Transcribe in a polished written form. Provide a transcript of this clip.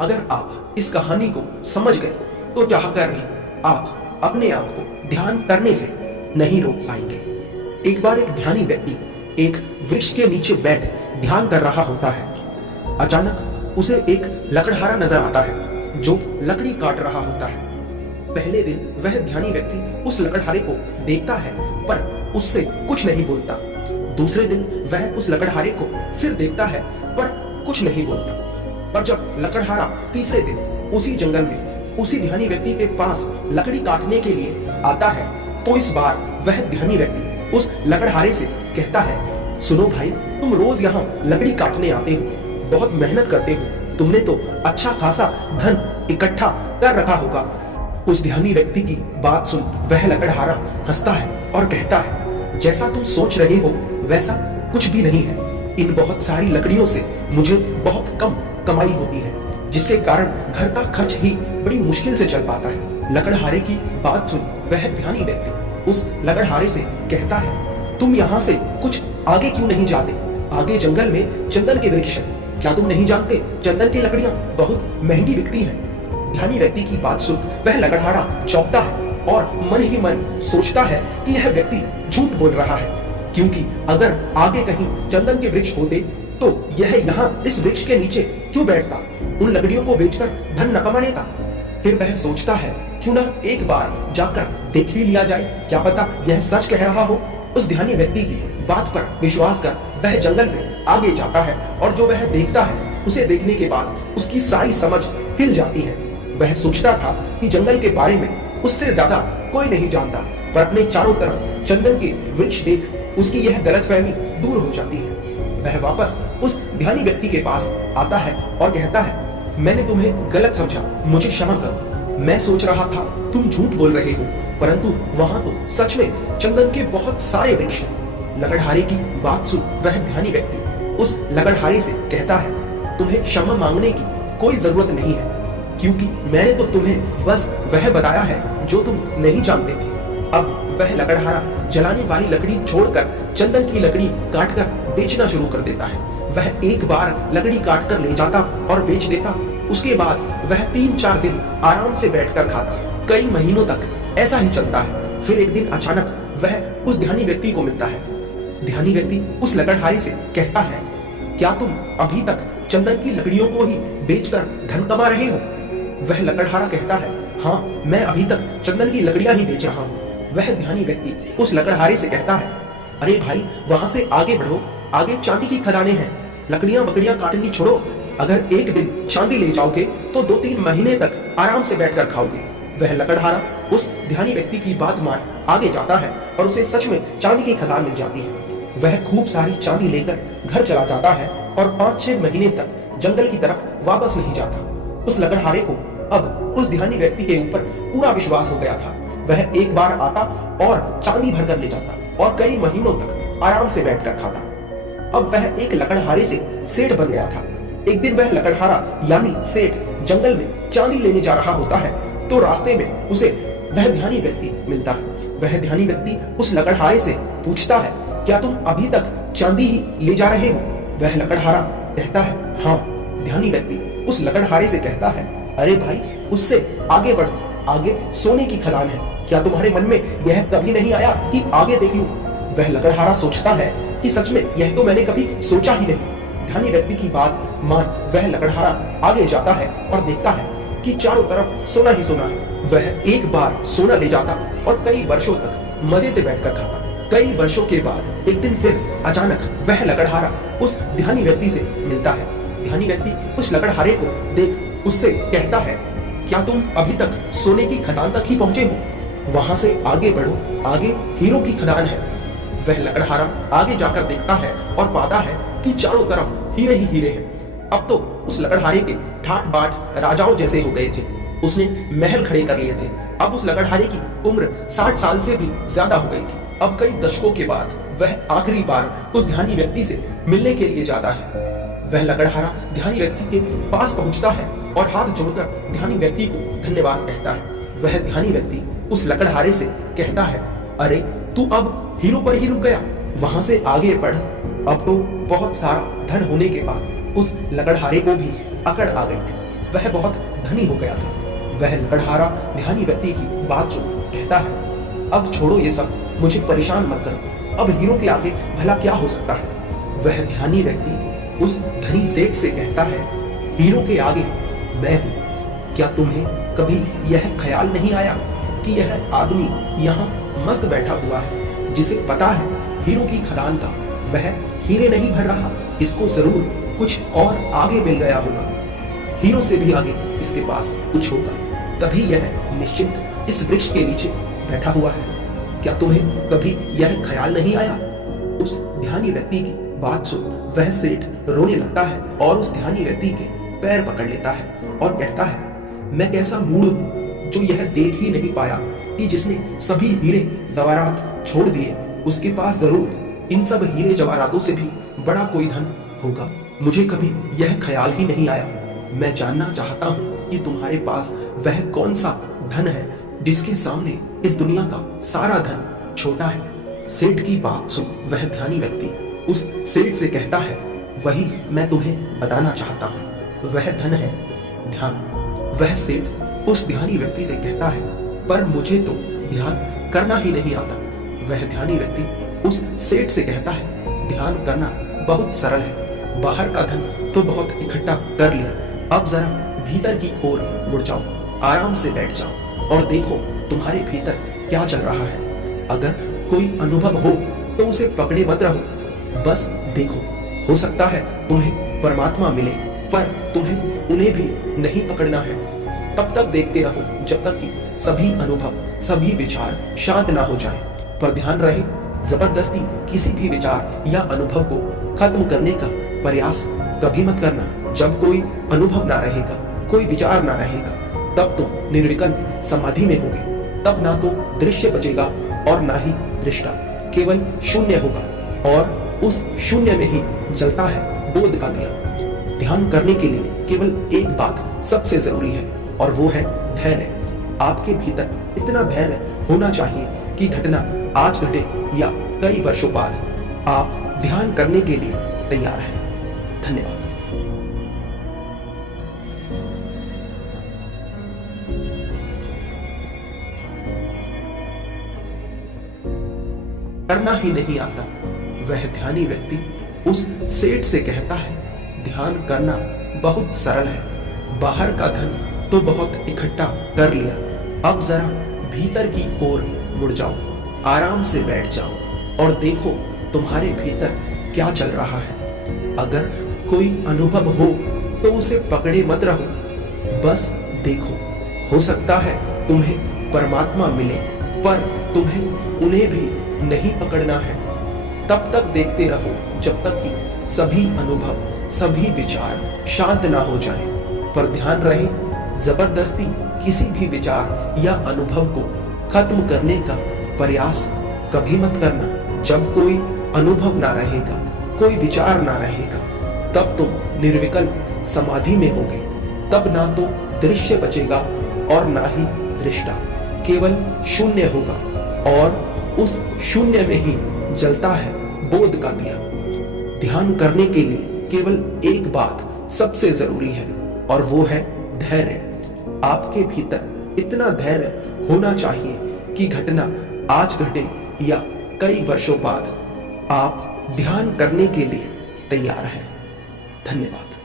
अगर आप इस कहानी को समझ गए तो चाहकर भी आप अपने आप को ध्यान करने से नहीं रोक पाएंगे। एक बार एक ध्यानी व्यक्ति एक वृक्ष के नीचे बैठ ध्यान कर रहा होता है। अचानक उसे एक लकड़हारा नजर आता है जो लकड़ी काट रहा होता है। पहले दिन वह ध्यानी व्यक्ति उस लकड़हारे को देखता है पर उससे कुछ नहीं बोलता। दूसरे दिन वह उस लकड़हारे को फिर देखता है पर कुछ नहीं बोलता। पर जब लकड़हारा तीसरे दिन उसी जंगल में उसी ध्यानी व्यक्ति के पास लकड़ी काटने के लिए आता है तो इस बार वह ध्यानी व्यक्ति उस लकड़हारे से कहता है, सुनो भाई, तुम रोज यहाँ लकड़ी काटने आते हो, बहुत मेहनत करते हो, तुमने तो अच्छा खासा धन इकट्ठा कर रखा होगा। उस ध्यानी व्यक्ति की बात सुन वह लकड़हारा हंसता है और कहता है, जैसा तुम सोच रहे हो वैसा कुछ भी नहीं है। इन बहुत सारी लकड़ियों से मुझे बहुत कम कमाई होती है, जिसके कारण घर का खर्च ही बड़ी मुश्किल से चल पाता है। लकड़हारे की बात सुन वह ध्यानी व्यक्ति उस लकड़हारे से कहता है, तुम यहाँ से कुछ आगे क्यों नहीं जाते? आगे जंगल में चंदन के वृक्ष हैं। क्या तुम नहीं जानते चंदन की लकड़ियां बहुत महंगी बिकती हैं? ध्यानी व्यक्ति की बात सुन वह लकड़हारा चौंकता है और मन ही मन सोचता है कि यह व्यक्ति झूठ बोल रहा है, क्योंकि अगर आगे कहीं चंदन के वृक्ष होते तो यह यहाँ इस वृक्ष के नीचे क्यों बैठता, उन लकड़ियों को बेचकर धन न कमा लेता। फिर वह सोचता है, क्यों ना एक बार जाकर देख ही लिया जाए, क्या पता यह सच कह रहा हो। उस ध्यानी व्यक्ति की बात पर विश्वास कर वह जंगल में आगे जाता है और जो वह देखता है उसे देखने के बाद उसकी सारी समझ हिल जाती है। वह सोचता था कि जंगल के बारे में उससे ज्यादा कोई नहीं जानता, पर अपने चारों तरफ चंदन के वृक्ष देख उसकी यह गलतफहमी दूर हो जाती है। वह वापस उस ध्यानी व्यक्ति के पास आता है और कहता है, मैंने तुम्हें गलत समझा, मुझे क्षमा करो। मैं सोच रहा था तुम झूठ बोल रहे हो, परंतु वहां तो सच में चंदन के बहुत सारे वृक्ष हैं। लकड़हारे की बात सुन वह ध्यानी व्यक्ति उस लकड़हारे से कहता है, तुम्हें क्षमा मांगने की कोई जरूरत नहीं है, क्योंकि मैंने तो तुम्हें बस वह बताया है जो तुम नहीं जानते थे। अब वह लकड़हारा जलाने वाली लकड़ी छोड़कर चंदन की लकड़ी काटकर बेचना शुरू कर देता है। वह एक बार लकड़ी काटकर ले जाता और बेच देता, उसके बाद वह 3-4 दिन आराम से बैठकर खाता। कई महीनों तक ऐसा ही चलता है। फिर एक दिन अचानक वह उस ध्यानी व्यक्ति को मिलता है। ध्यानी व्यक्ति उस लकड़हारे से कहता है, क्या तुम अभी तक चंदन की लकड़ियों को ही बेचकर धन कमा रहे हो? वह लकड़हारा कहता है, हाँ, मैं अभी तक चंदन की लकड़ियां ही बेच रहा हूँ। वह ध्यानी व्यक्ति उस लकड़हारे से कहता है, अरे भाई, वहां से आगे बढ़ो, आगे चांदी की खदानें हैं, लकड़ियां बकड़ियां काटनी छोड़ो। अगर एक दिन चांदी ले जाओगे तो 2-3 महीने तक आराम से बैठकर खाओगे। वह लकड़हारा उस ध्यानी व्यक्ति की बात मान आगे जाता है और उसे सच में चांदी की खदान मिल जाती है। वह खूब सारी चांदी लेकर घर चला जाता है और 5-6 महीने तक जंगल की तरफ वापस नहीं जाता। उस लकड़हारे को अब उस ध्यानी व्यक्ति के ऊपर पूरा विश्वास हो गया था। वह एक बार आता और चांदी भरकर ले जाता और कई महीनों तक आराम से बैठकर खाता। अब वह एक लकड़हारे से सेठ बन गया था। एक दिन वह लकड़हारा यानी सेठ जंगल में चांदी लेने जा रहा होता है तो रास्ते में उसे वह ध्यानी व्यक्ति मिलता है। वह ध्यानी व्यक्ति उस लकड़हारे से पूछता है, क्या तुम अभी तक चांदी ही ले जा रहे हो? वह लकड़हारा कहता है, हाँ। ध्यानी व्यक्ति उस लकड़हारे से कहता है, अरे भाई, उससे आगे बढ़ो, आगे सोने की खदान है। क्या तुम्हारे मन में यह कभी नहीं आया कि आगे देख लूं? वह लकड़हारा सोचता है कि सच में यह तो मैंने कभी सोचा ही नहीं। ध्यानी व्यक्ति की बात मान वह लकड़हारा आगे जाता है और देखता है कि चारों तरफ सोना ही सोना है। वह एक बार सोना ले जाता और कई वर्षों तक मजे से बैठकर खाता। कई वर्षों के बाद एक दिन फिर अचानक वह लकड़हारा उस ध्यानी व्यक्ति से मिलता है। ध्यानी व्यक्ति उस लकड़हारे को देख उससे कहता है, क्या तुम अभी तक सोने की खदान तक ही पहुंचे हो? वहां से आगे बढ़ो, आगे हीरो की खदान है। वह लकड़हारा आगे जाकर देखता है और पाता है कि चारों तरफ हीरे ही हीरे हैं। अब तो उस लकड़हारे के ठाट बाट राजाओं जैसे हो गए थे। उसने महल खड़े कर लिए थे। अब उस लकड़हारे की उम्र 60 साल से भी ज्यादा हो गई थी। अब कई दशकों के बाद वह आखिरी बार उस ध्यानी व्यक्ति से मिलने के लिए जाता है। वह लकड़हारा ध्यानी व्यक्ति के पास पहुंचता है और हाथ जोड़कर ध्यानी व्यक्ति को धन्यवाद कहता है। वह ध्यानी व्यक्ति उस लकड़हारे से कहता है, अरे तू अब हीरो पर ही रुक गया, वहां से आगे बढ़। अब तो बहुत सारा धन होने के बाद उस लकड़हारे को भी अकड़ आ गई थी। वह बहुत धनी हो गया था। वह लकड़हारा ध्यानी व्यक्ति की बात सुन कहता है, अब छोड़ो ये सब, मुझे परेशान मत करो, अब हीरो के आगे भला क्या हो सकता है। वह ध्यानी व्यक्ति उस धनी सेठ से कहता है, हीरो के आगे मैं हूं। क्या तुम्हें कभी यह ख्याल नहीं आया कि यह आदमी यहाँ मस्त बैठा हुआ है, जिसे पता है हीरो की खदान का वह हीरे नहीं भर रहा, इसको जरूर कुछ और आगे मिल गया होगा, हीरो से भी आगे इसके पास कुछ होगा, तभी यह निश्चिंत इस वृक्ष के नीचे बैठा हुआ है। क्या तुम्हें कभी यह ख्याल नहीं आया। उस ध्यानी व्यक्ति की बात सुन वह सेठ रोने लगता है और उस ध्यानी व्यक्ति के पैर पकड़ लेता है और कहता है, मैं कैसा मूढ़ हूं जो यह देख ही नहीं पाया कि जिसने सभी हीरे जवाहरात छोड़ दिए उसके पास जरूर इन सब हीरे जवाहरातों से भी बड़ा कोई धन होगा। मुझे कभी यह ख्याल ही नहीं आया। मैं जानना चाहता हूँ कि तुम्हारे पास वह कौन सा धन है जिसके सामने इस दुनिया का सारा धन छोटा है। सेठ की बात सुन वह ध्यानी व्यक्ति उस सेठ से कहता है, वही मैं तुम्हें बताना चाहता हूँ, वह धन है ध्यान। वह सेठ उस ध्यानी व्यक्ति से कहता है, पर मुझे तो ध्यान करना ही नहीं आता। वह ध्यानी व्यक्ति उस सेठ से कहता है, ध्यान करना बहुत सरल है, बाहर का धन तो बहुत इकट्ठा कर लिया, अब जरा भीतर की ओर मुड़ जाओ, आराम से बैठ जाओ और देखो तुम्हारे भीतर क्या चल रहा है। अगर कोई अनुभव हो तो उसे पकड़े मत रहो, बस देखो, हो सकता है तुम्हें परमात्मा मिले, पर तुम्हें उन्हें भी नहीं पकड़ना है। तब तक देखते रहो जब तक कि सभी अनुभव, सभी विचार शांत ना हो जाए। पर ध्यान रहे, जबरदस्ती किसी भी विचार या अनुभव को खत्म करने का प्रयास कभी मत करना। जब कोई अनुभव ना रहेगा, कोई विचार ना रहेगा, तब तुम निर्विकल्प समाधि में होगे। तब ना तो दृश्य बचेगा और ना ही दृष्टा, केवल शून्य होगा और उस शून्य में ही जलता है बोध का दिया। ध्यान करने के लिए केवल एक बात सबसे जरूरी है और वो है धैर्य। आपके भीतर इतना धैर्य होना चाहिए कि घटना आज घटे या कई वर्षों बाद आप ध्यान करने के लिए तैयार हैं। धन्यवाद। करना ही नहीं आता। वह ध्यानी व्यक्ति उस सेठ से कहता है, ध्यान करना बहुत सरल है, बाहर का धन तो बहुत इकट्ठा कर लिया, अब जरा भीतर की ओर मुड़ जाओ, आराम से बैठ जाओ और देखो तुम्हारे भीतर क्या चल रहा है। अगर कोई अनुभव हो तो उसे पकड़े मत रहो, बस देखो, हो सकता है तुम्हें परमात्मा मिले, पर तुम्हें उन्हें भी नहीं पकड़ना है। तब तक देखते रहो जब तक कि सभी अनुभव, सभी विचार शांत ना हो जाएं। पर ध्यान रहे, जबरदस्ती किसी भी विचार या अनुभव को खत्म करने का प्रयास कभी मत करना। जब कोई अनुभव ना रहेगा, कोई विचार ना रहेगा, तब तुम निर्विकल्प समाधि में होगे। तब ना तो दृश्य बचेगा और ना ही दृष्टा, केवल शून्य होगा और उस शून्य में ही जलता है बोध का दिया। ध्यान करने के लिए केवल एक बात सबसे जरूरी है और वो है धैर्य। आपके भीतर इतना धैर्य होना चाहिए कि घटना आज घटे या कई वर्षों बाद आप ध्यान करने के लिए तैयार हैं। धन्यवाद।